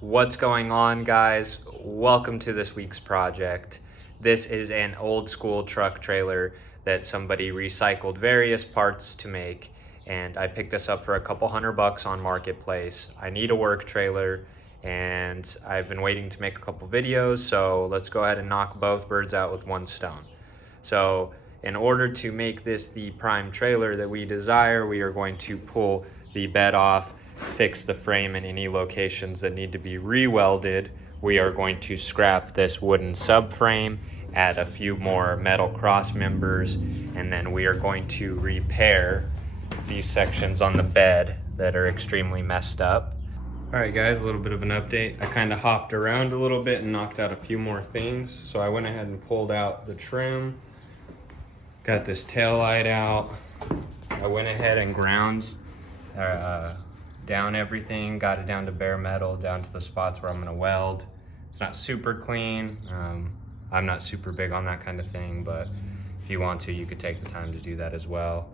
What's going on, guys? Welcome to this week's project. This is an old school truck trailer that somebody recycled various parts to make, and I picked this up for a couple $100 on Marketplace. I need a work trailer and I've been waiting to make a couple videos, so let's go ahead and knock both birds out with one stone. So in order to make this the prime trailer that we desire, we are going to pull the bed off, fix the frame in any locations that need to be re-welded. We are going to scrap this wooden subframe, add a few more metal cross members, and then we are going to repair these sections on the bed that are extremely messed up. All right, guys, a little bit of an update. I kind of hopped around a little bit and knocked out a few more things. So I went ahead and pulled out the trim, got this tail light out. I went ahead and ground down everything, got it down to bare metal, down to the spots where I'm gonna weld. It's not super clean. I'm not super big on that kind of thing, but if you want to, you could take the time to do that as well.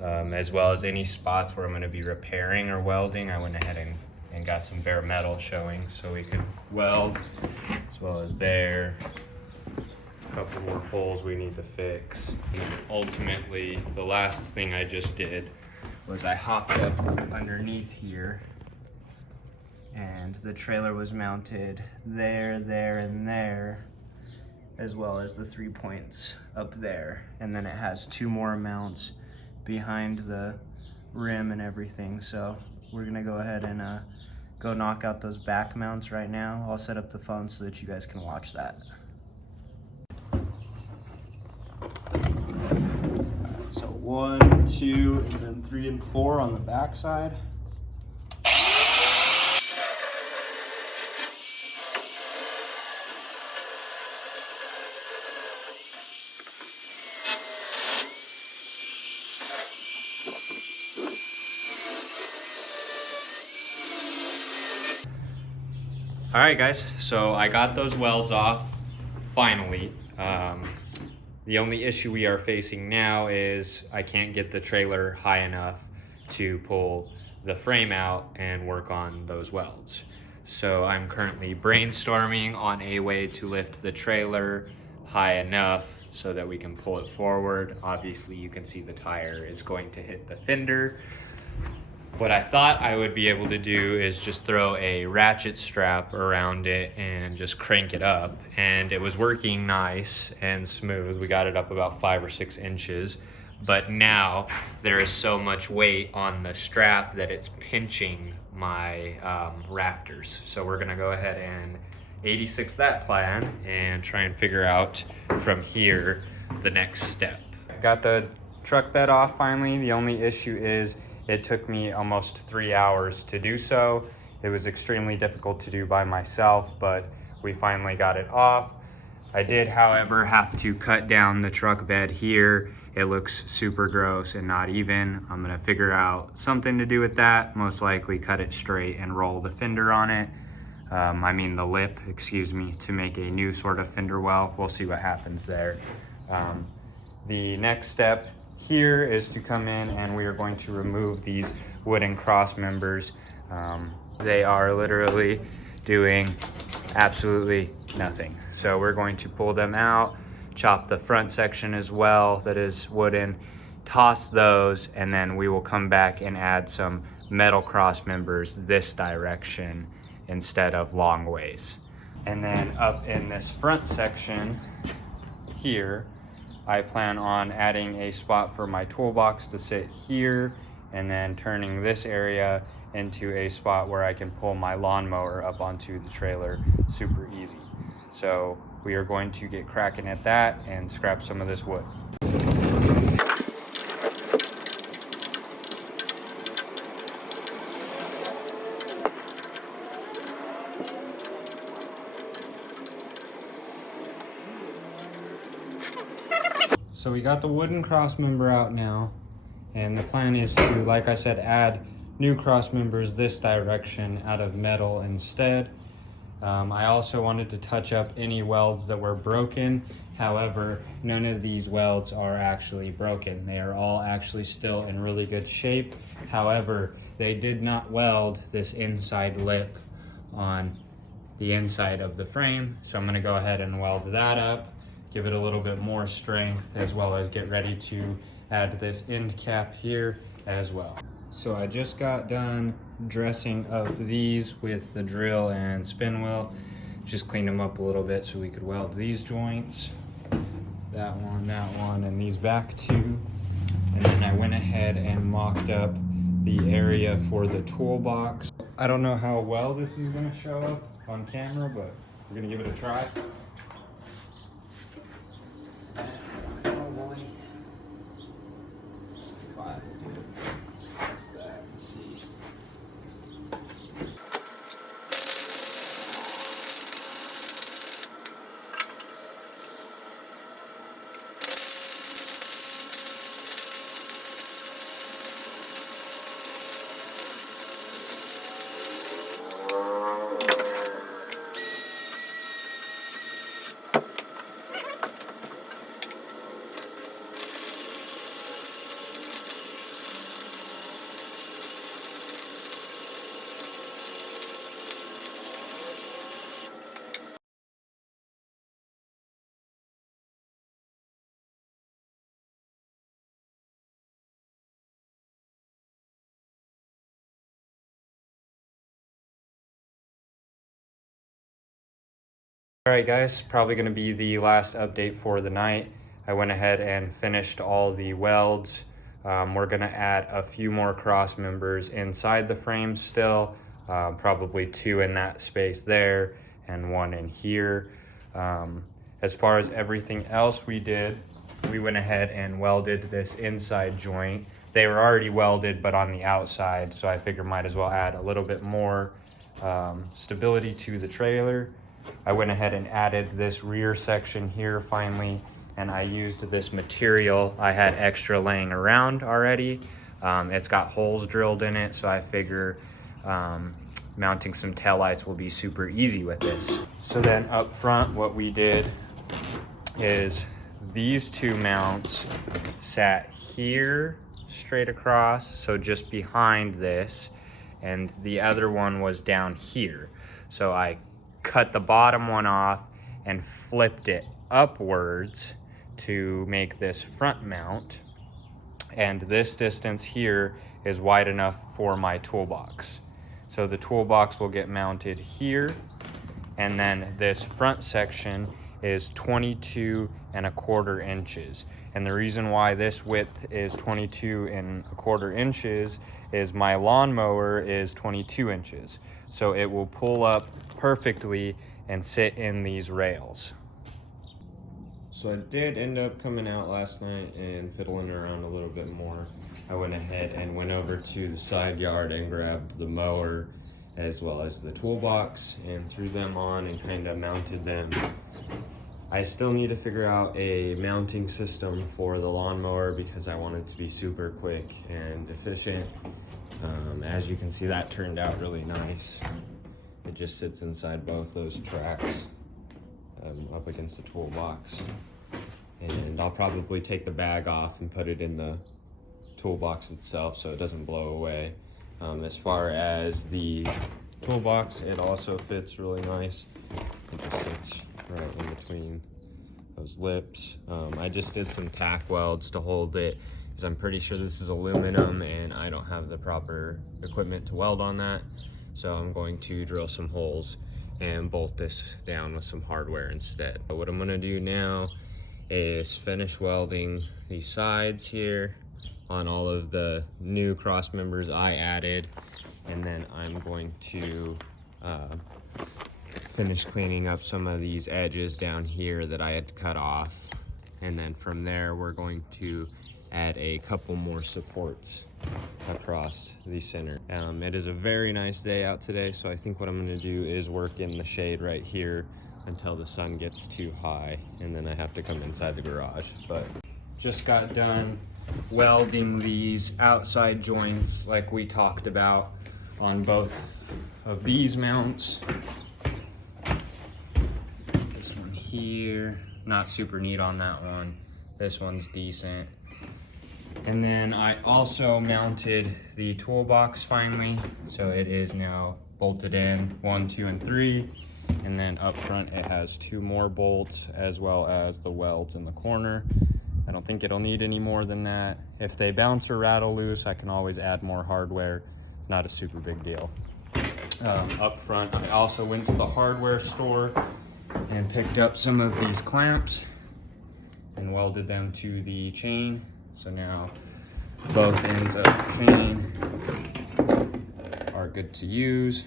As well as any spots where I'm gonna be repairing or welding, I went ahead and got some bare metal showing so we could weld, as well as there. A couple more holes we need to fix. And then ultimately, the last thing I just did was I hopped up underneath here, and the trailer was mounted there, there, and there, as well as the 3 points up there. And then it has 2 more mounts behind the rim and everything. So we're gonna go ahead and go knock out those back mounts right now. I'll set up the phone so that you guys can watch that. So 1, 2, and then 3 and 4 on the back side. All right, guys, so I got those welds off, finally. The only issue we are facing now is I can't get the trailer high enough to pull the frame out and work on those welds. So I'm currently brainstorming on a way to lift the trailer high enough so that we can pull it forward. Obviously, you can see the tire is going to hit the fender. What I thought I would be able to do is just throw a ratchet strap around it and just crank it up. And it was working nice and smooth. We got it up about 5 or 6 inches. But now there is so much weight on the strap that it's pinching my rafters. So we're gonna go ahead and 86 that plan and try and figure out from here the next step. Got the truck bed off finally. The only issue is it took me almost 3 hours to do so. It was extremely difficult to do by myself, but we finally got it off. I did, however, have to cut down the truck bed here. It looks super gross and not even. I'm gonna figure out something to do with that. Most likely cut it straight and roll the fender on it. The lip, excuse me, to make a new sort of fender well. We'll see what happens there. The next step here is to come in and we are going to remove these wooden cross members. They are literally doing absolutely nothing. So we're going to pull them out, chop the front section as well that is wooden, toss those, and then we will come back and add some metal cross members this direction instead of long ways. And then up in this front section here, I plan on adding a spot for my toolbox to sit here and then turning this area into a spot where I can pull my lawnmower up onto the trailer super easy. So we are going to get cracking at that and scrap some of this wood. So we got the wooden cross member out now, and the plan is to, like I said, add new cross members this direction out of metal instead. I also wanted to touch up any welds that were broken. However, none of these welds are actually broken. They are all actually still in really good shape. However, they did not weld this inside lip on the inside of the frame. So I'm gonna go ahead and weld that up, give it a little bit more strength, as well as get ready to add this end cap here as well. So I just got done dressing up these with the drill and spin wheel. Just cleaned them up a little bit so we could weld these joints, that one, and these back two. And then I went ahead and mocked up the area for the toolbox. I don't know how well this is gonna show up on camera, but we're gonna give it a try. All right guys, probably gonna be the last update for the night. I went ahead and finished all the welds. We're gonna add a few more cross members inside the frame still, probably 2 in that space there and 1 in here. As far as everything else we did, we went ahead and welded this inside joint. They were already welded, but on the outside, so I figured might as well add a little bit more stability to the trailer. I went ahead and added this rear section here finally, and I used this material I had extra laying around already. It's got holes drilled in it, so I figure mounting some taillights will be super easy with this. So then up front, what we did is these 2 mounts sat here straight across, so just behind this, and the other one was down here. So I cut the bottom one off and flipped it upwards to make this front mount. And this distance here is wide enough for my toolbox. So the toolbox will get mounted here, and then this front section is 22¼ inches. And the reason why this width is 22¼ inches is my lawnmower is 22 inches. So it will pull up perfectly and sit in these rails. So I did end up coming out last night and fiddling around a little bit more. I went ahead and went over to the side yard and grabbed the mower as well as the toolbox and threw them on and kind of mounted them. I still need to figure out a mounting system for the lawnmower because I want it to be super quick and efficient. As you can see, that turned out really nice. It just sits inside both those tracks up against the toolbox. And I'll probably take the bag off and put it in the toolbox itself so it doesn't blow away. As far as the toolbox, it also fits really nice. I think it sits right in between those lips. I just did some tack welds to hold it because I'm pretty sure this is aluminum and I don't have the proper equipment to weld on that. So I'm going to drill some holes and bolt this down with some hardware instead. But what I'm gonna do now is finish welding the sides here on all of the new cross members I added, and then I'm going to finish cleaning up some of these edges down here that I had cut off, and then from there we're going to add a couple more supports across the center. It is a very nice day out today, so I think what I'm going to do is work in the shade right here until the sun gets too high, and then I have to come inside the garage. But just got done welding these outside joints like we talked about on both of these mounts. This one here, not super neat on that one. This one's decent. And then I also mounted the toolbox finally, so it is now bolted in 1, 2, and 3. And then up front it has 2 more bolts, as well as the welds in the corner. I don't think it'll need any more than that. If they bounce or rattle loose, I can always add more hardware. It's not a super big deal. Up front, I also went to the hardware store and picked up some of these clamps and welded them to the chain. So now both ends of the chain are good to use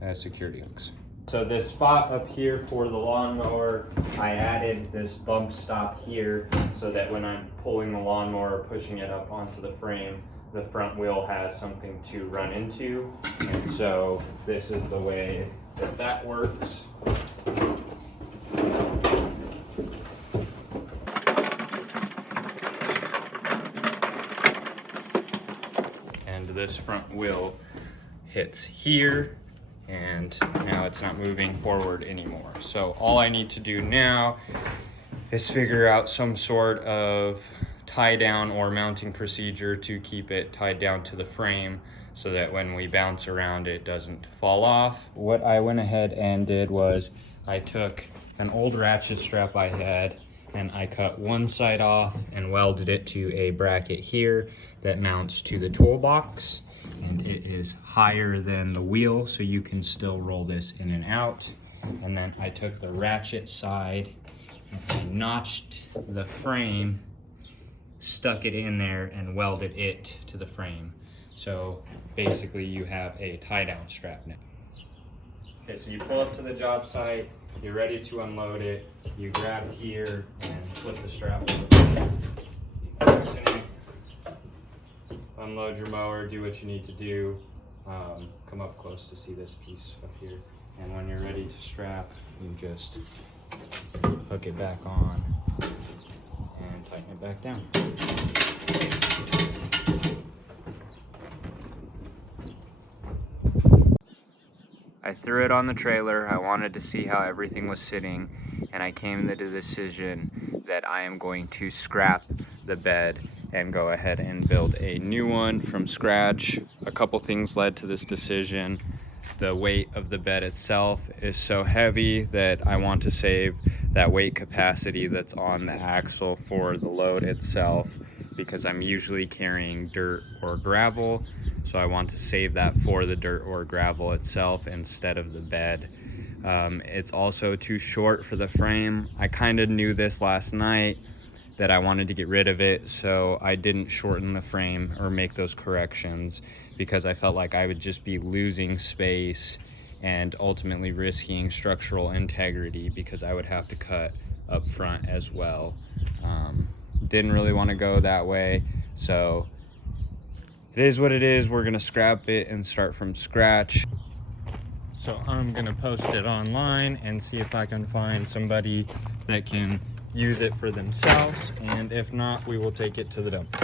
as security hooks. So this spot up here for the lawnmower, I added this bump stop here so that when I'm pulling the lawnmower, pushing it up onto the frame, the front wheel has something to run into. And so this is the way that works. And this front wheel hits here, and now it's not moving forward anymore. So all I need to do now is figure out some sort of tie down or mounting procedure to keep it tied down to the frame so that when we bounce around it doesn't fall off. What I went ahead and did was I took an old ratchet strap I had and I cut one side off and welded it to a bracket here that mounts to the toolbox, and it is higher than the wheel so you can still roll this in and out. And then I took the ratchet side and I notched the frame, stuck it in there, and welded it to the frame. So basically you have a tie-down strap now. Okay, so you pull up to the job site, you're ready to unload it, you grab here and flip the strap over. Loosen it, unload your mower, do what you need to do. Come up close to see this piece up here. And when you're ready to strap, you just hook it back on and tighten it back down. I threw it on the trailer. I wanted to see how everything was sitting, and I came to the decision that I am going to scrap the bed and go ahead and build a new one from scratch. A couple things led to this decision. The weight of the bed itself is so heavy that I want to save that weight capacity that's on the axle for the load itself, because I'm usually carrying dirt or gravel. So I want to save that for the dirt or gravel itself instead of the bed. It's also too short for the frame. I kind of knew this last night that I wanted to get rid of it, so I didn't shorten the frame or make those corrections because I felt like I would just be losing space and ultimately risking structural integrity because I would have to cut up front as well. Didn't really want to go that way, so it is what it is. We're gonna scrap it and start from scratch. So I'm gonna post it online and see if I can find somebody that can use it for themselves, and if not, we will take it to the dump.